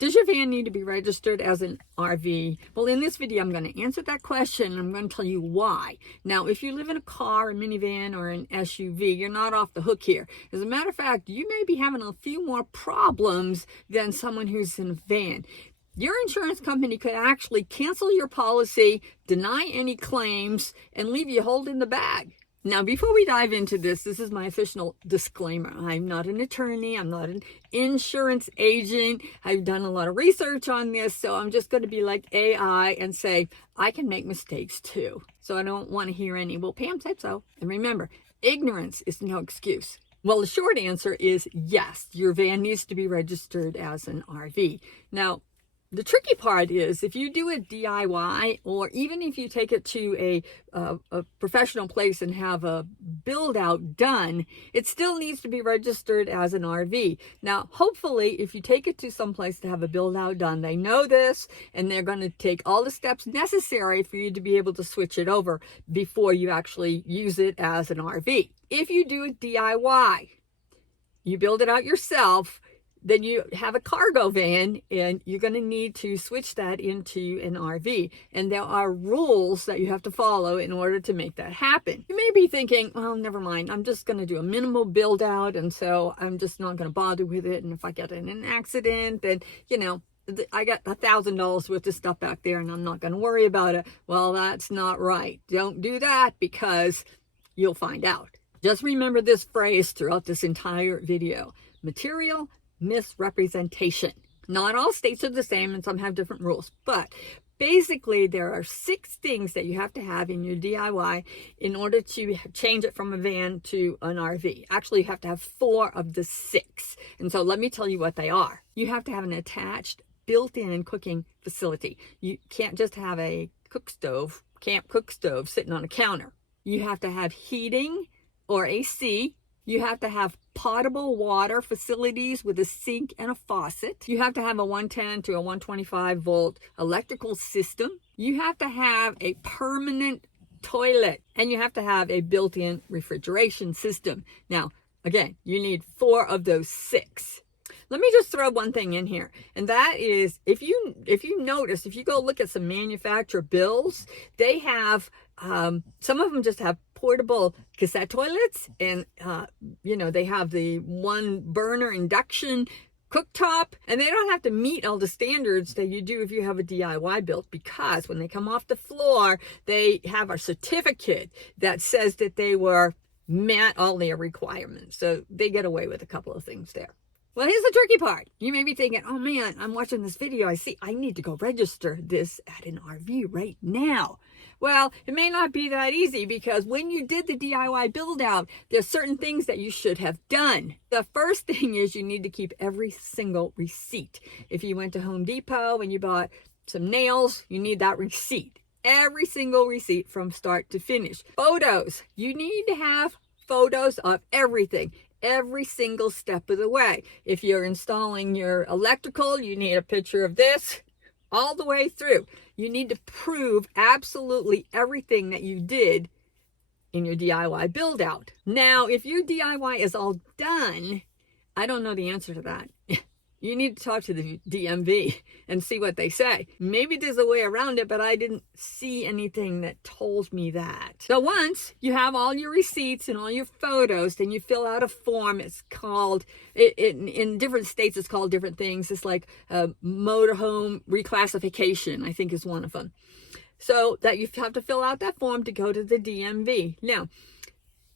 Does your van need to be registered as an RV? Well, in this video, I'm going to answer that question. I'm going to tell you why. Now, if you live in a car, a minivan, or an SUV, you're not off the hook here. As a matter of fact, you may be having a few more problems than someone who's in a van. Your insurance company could actually cancel your policy, deny any claims, and leave you holding the bag. Now, before we dive into this is my official disclaimer. I'm not an attorney. I'm not an insurance agent. I've done a lot of research on this, so I'm just going to be like AI and say, I can make mistakes too. So I don't want to hear any, well, Pam said so. And remember, ignorance is no excuse. Well, the short answer is yes, your van needs to be registered as an RV. Now, the tricky part is if you do a DIY, or even if you take it to a professional place and have a build out done, it still needs to be registered as an RV. Now, hopefully, if you take it to some place to have a build out done, they know this and they're going to take all the steps necessary for you to be able to switch it over before you actually use it as an RV. If you do a DIY, you build it out yourself, then you have a cargo van and you're going to need to switch that into an RV. And there are rules that you have to follow in order to make that happen. You may be thinking, well, never mind. I'm just going to do a minimal build out. And so I'm just not going to bother with it. And if I get in an accident, then, I got $1,000 worth of stuff back there and I'm not going to worry about it. Well, that's not right. Don't do that because you'll find out. Just remember this phrase throughout this entire video. Material misrepresentation. Not all states are the same and some have different rules, but basically there are 6 things that you have to have in your DIY in order to change it from a van to an RV. Actually, you have to have 4 of the 6. And so let me tell you what they are. You have to have an attached built-in cooking facility. You can't just have a camp cook stove sitting on a counter. You have to have heating or AC. You have to have potable water facilities with a sink and a faucet. You have to have a 110 to a 125 volt electrical system. You have to have a permanent toilet, and you have to have a built-in refrigeration system. Now, again, you need 4 of those 6. Let me just throw one thing in here, and that is if you notice, if you go look at some manufacturer bills, they have some of them just have portable cassette toilets, and they have the 1 burner induction cooktop, and they don't have to meet all the standards that you do if you have a DIY build, because when they come off the floor, they have a certificate that says that they were met all their requirements. So they get away with a couple of things there. Well, here's the tricky part. You may be thinking, oh man, I'm watching this video. I need to go register this at an RV right now. Well, it may not be that easy, because when you did the DIY build out, there's certain things that you should have done. The first thing is you need to keep every single receipt. If you went to Home Depot and you bought some nails, you need that receipt. Every single receipt from start to finish. Photos. You need to have photos of everything. Every single step of the way. If you're installing your electrical, you need a picture of this all the way through. You need to prove absolutely everything that you did in your DIY build out. Now, if your DIY is all done, I don't know the answer to that. You need to talk to the DMV and see what they say. Maybe there's a way around it, but I didn't see anything that told me that. So once you have all your receipts and all your photos, then you fill out a form. It's called, in different states, it's called different things. It's like a motorhome reclassification, I think is one of them. So that you have to fill out that form to go to the DMV. Now,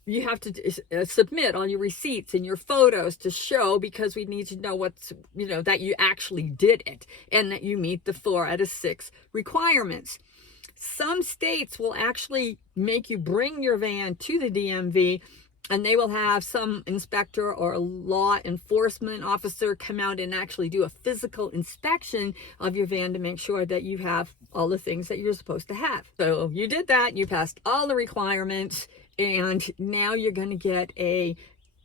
you have to submit all your receipts and your photos to show, because we need to know that you actually did it and that you meet the 4 out of 6 requirements. Some states will actually make you bring your van to the DMV, and they will have some inspector or a law enforcement officer come out and actually do a physical inspection of your van to make sure that you have all the things that you're supposed to have. So you did that, you passed all the requirements, and now you're going to get a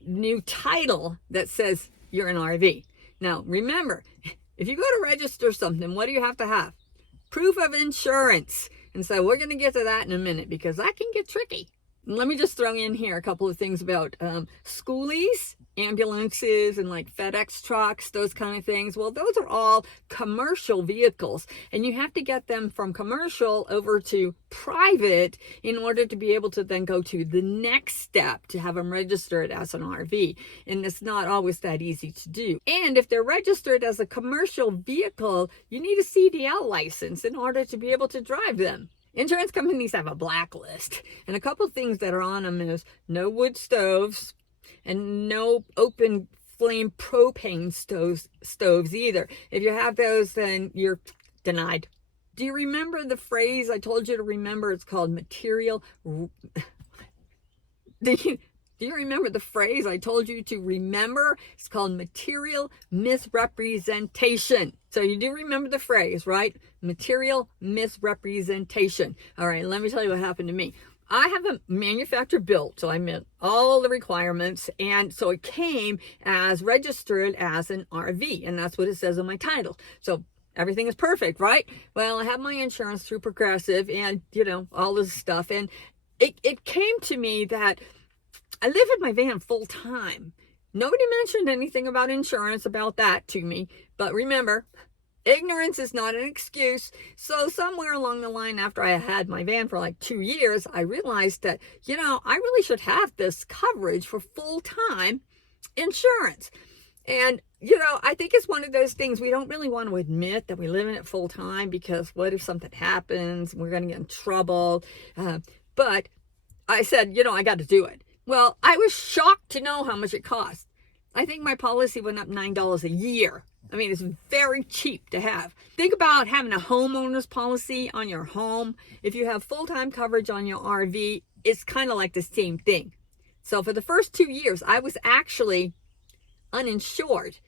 new title that says you're an RV. Now, remember, if you go to register something, what do you have to have? Proof of insurance. And so we're going to get to that in a minute, because that can get tricky. And let me just throw in here a couple of things about skoolies ambulances and like FedEx trucks, those kind of things. Well, those are all commercial vehicles, and you have to get them from commercial over to private in order to be able to then go to the next step to have them registered as an RV. And it's not always that easy to do. And if they're registered as a commercial vehicle, you need a CDL license in order to be able to drive them. Insurance companies have a blacklist, and a couple things that are on them is no wood stoves and no open flame propane stoves either. If you have those, then you're denied. Do you remember the phrase I told you to remember? It's called material. Do you remember the phrase I told you to remember? It's called material misrepresentation. So you do remember the phrase, right? Material misrepresentation. All right, let me tell you what happened to me. I have a manufacturer built, so I met all the requirements, and so it came as registered as an RV, and that's what it says on my title. So everything is perfect, right? Well, I have my insurance through Progressive and, all this stuff, and it came to me that I live in my van full time. Nobody mentioned anything about insurance about that to me. But remember, ignorance is not an excuse. So somewhere along the line after I had my van for like 2 years, I realized that, I really should have this coverage for full-time insurance. And, I think it's one of those things we don't really want to admit that we live in it full-time, because what if something happens? We're going to get in trouble. But I said, I got to do it. Well, I was shocked to know how much it cost. I think my policy went up $9 a year. I mean, it's very cheap to have. Think about having a homeowner's policy on your home. If you have full-time coverage on your RV, it's kind of like the same thing. So for the first 2 years, I was actually uninsured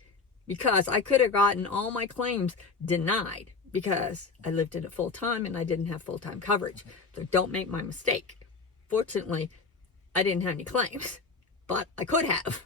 because I could have gotten all my claims denied because I lived in it full-time and I didn't have full-time coverage. So don't make my mistake. Fortunately, I didn't have any claims, but I could have.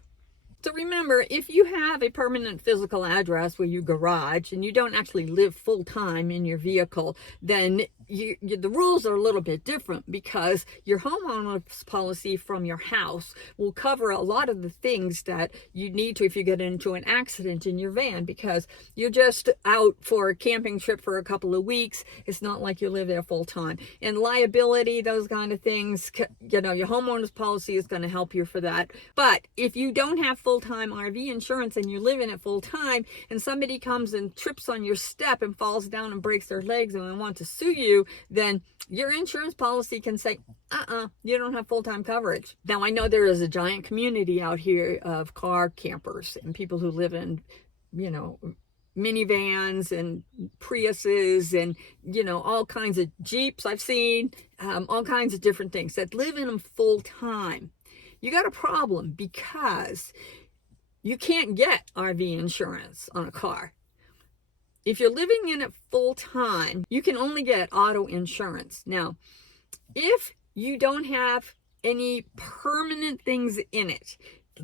So remember, if you have a permanent physical address where you garage and you don't actually live full-time in your vehicle, then the rules are a little bit different, because your homeowner's policy from your house will cover a lot of the things that you need to if you get into an accident in your van, because you're just out for a camping trip for a couple of weeks. It's not like you live there full-time. And liability, those kind of things, your homeowner's policy is going to help you for that. But if you don't have full-time RV insurance and you live in it full-time, and somebody comes and trips on your step and falls down and breaks their legs and they want to sue you, then your insurance policy can say, you don't have full-time coverage. Now, I know there is a giant community out here of car campers and people who live in, minivans and Priuses and, all kinds of Jeeps I've seen, all kinds of different things that live in them full-time. You got a problem because you can't get RV insurance on a car. If you're living in it full-time, you can only get auto insurance. Now, if you don't have any permanent things in it,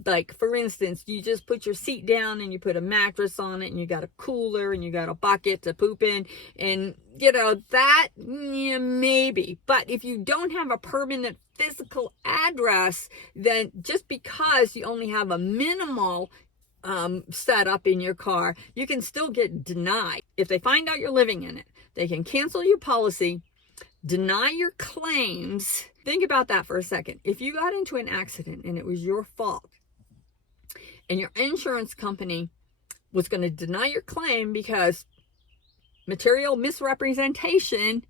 like, for instance, you just put your seat down and you put a mattress on it and you got a cooler and you got a bucket to poop in, and, that, maybe. But if you don't have a permanent physical address, then just because you only have a minimal set up in your car, you can still get denied. If they find out you're living in it, they can cancel your policy, deny your claims. Think about that for a second. If you got into an accident and it was your fault, and your insurance company was going to deny your claim because material misrepresentation,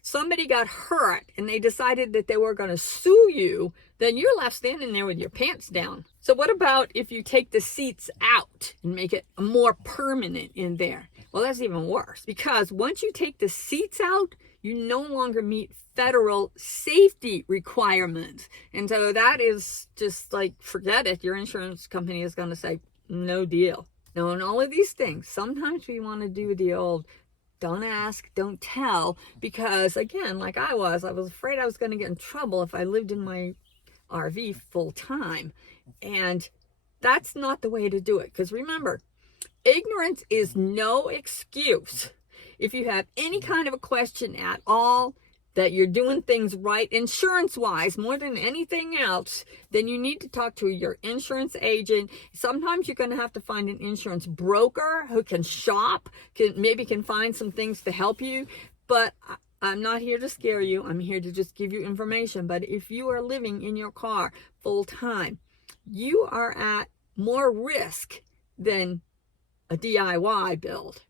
somebody got hurt and they decided that they were going to sue you, then you're left standing there with your pants down. So what about if you take the seats out and make it more permanent in there? Well, that's even worse, because once you take the seats out, you no longer meet federal safety requirements. And so that is just like, forget it. Your insurance company is going to say, no deal. Now, in all of these things, sometimes we want to do the old don't ask, don't tell, because again, like I was afraid I was going to get in trouble if I lived in my RV full time. And that's not the way to do it. Because remember, ignorance is no excuse. If you have any kind of a question at all, that you're doing things right insurance-wise more than anything else, then you need to talk to your insurance agent. Sometimes you're going to have to find an insurance broker who can shop, maybe can find some things to help you. But I'm not here to scare you. I'm here to just give you information. But if you are living in your car full time, you are at more risk than a DIY build.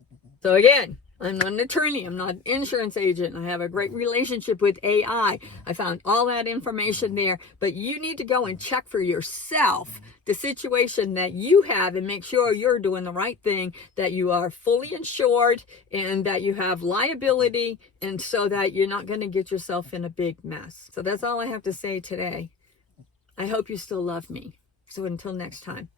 So again, I'm not an attorney. I'm not an insurance agent. I have a great relationship with AI. I found all that information there. But you need to go and check for yourself the situation that you have and make sure you're doing the right thing, that you are fully insured and that you have liability, and so that you're not going to get yourself in a big mess. So that's all I have to say today. I hope you still love me. So until next time.